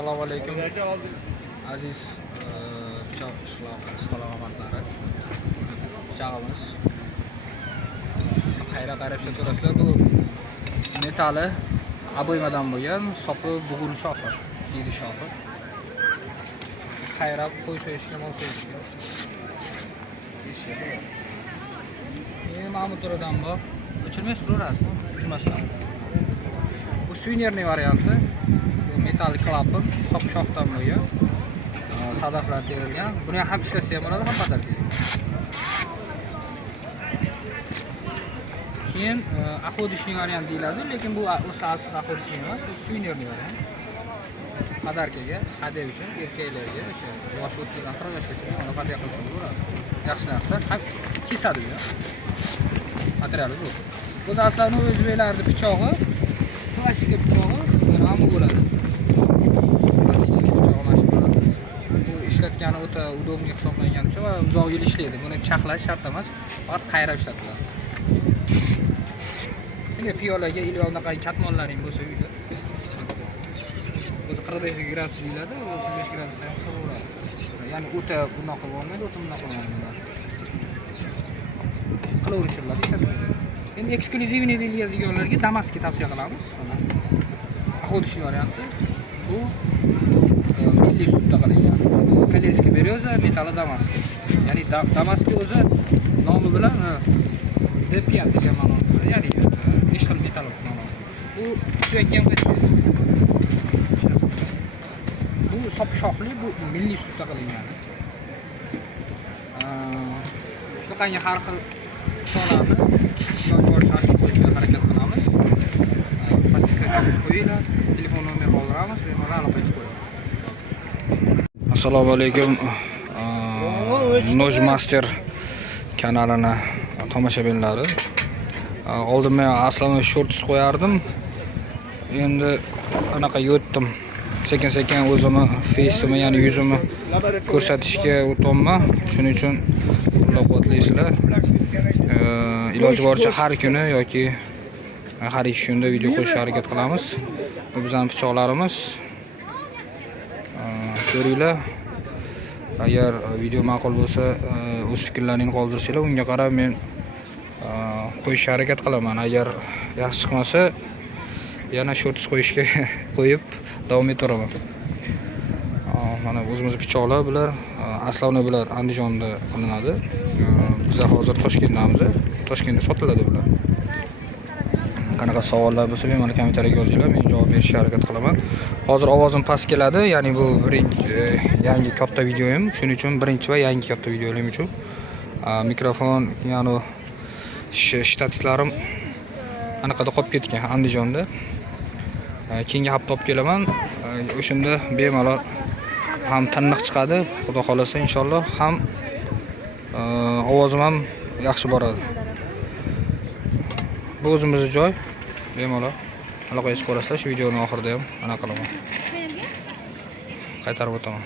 Assalomu alaykum aziz pichoq ishloqchilari. Pichog'imiz qayra qarab ko'rasizlar, bu metali aboymadan bo'lgan sopi bugun shoxi, yedi shoxi. Qayrab qo'yishga mol qo'yishga. Mana bu turidan bor. O'chirmas turadi, o'chirmasdan. Bu suvenirniy varianti. Bu metal klapim, sop shoxdan bo'lgan. Sadaflar terilgan. Buni ham ishlasa ham bo'ladi, ham batarka. Keyin ahodishniy variant deyiladi, lekin bu o'zi aslida ahodishniy emas, bu suvenirniy variant. Batarkaga, hadya uchun erkaklarga, o'sha yosh o'tgan qirg'izgacha uni hadya qilsa bo'ladi. Yaxshi narsa, ham kesadi ya. Materiali bu. Bu aslida o'zbeklarning pichog'i, plastik pichog'i, mana bu bo'ladi. Plastik pichog'i mana shu bo'ladi. Bu ishlatgani o'ta udobniy hisoblangan pichoq va uzoq yil ishlaydi. Buni chaqlash shart emas, faqat qayrab ishlatiladi. Bunga piyolaga ilo unaqa katmonlaring bo'lsa uyda. O'zi 45 gradus deyiladi, 35 gradus ham hisoblanadi. Ya'ni o'ta bunaqa bo'lmaydi, o'ta bunaqa bo'lmaydi. Qilaverishiladi, ishlatiladi. Endi eksklyuzivniy deyiladiganlarga Damaski tavsiya qilamiz. Ahodishniy varianti. Bu milliy sutda qilingan. Kalerskiy beryoza, metali Damaski. Ya'ni Damaski o'zi nomi bilan Depian degan ma'noda, ya'ni ish qilib metal ma'noda. Bu tushayotgan paytda bu sop shoxli, bu milliy sutda qilingan. Shunaqangi har xil sonlarni qo'yishga harakat qilamiz. Pastga qo'yinglar, telefon nomerini qoldiramiz, bemalol aloqa qilib qo'yamiz. Assalomu alaykum. Nojmaster kanalini tomoshabinlari. Oldin men aslida shorts qo'yardim. Endi anaqa yotdim. Sekin-sekin o'zimni face'imni, ya'ni yuzimni ko'rsatishga o'tyapman. Shuning uchun qo'llab-quvvatlaysizlar. Iloji boricha har kuni yoki har 2 kunda video qo'yishga harakat qilamiz. Bu bizning pichoqlarimiz. Ko'ringlar. Agar video ma'qul bo'lsa, o'z fikrlaringizni qoldirsanglar, unga qarab men qo'yishga harakat qilaman. Agar yaxshi chiqmasa, yana shorts qo'yishga qo'yib davom etaveraman. Mana o'zimiz pichoqlar bular, aslida bular Andijonda qilinadi. Biz hozir Toshkentdamiz. Toshkentda sotiladi bular. Qanaqa savollar bo'lsa, bemalol kommentariyga yozinglar, men javob berishga harakat qilaman. Hozir ovozim past keladi, ya'ni bu yangi katta videoyim. Shuning uchun birinchi va yangi katta videoyim uchun mikrofon, ya'ni shtativlarim anaqada qolib ketgan Andijonda. Keyingi hafta olib kelaman. O'shunda bemalol ham tiniq chiqadi, xudo xolasa inshaalloh, ham ovozim ham yaxshi boradi. Bu o'zimizning joy. Bemalol aloqangizni ko'rasizlar. Shu videoning oxirida ham anaqa qilaman. Qaytarib o'taman.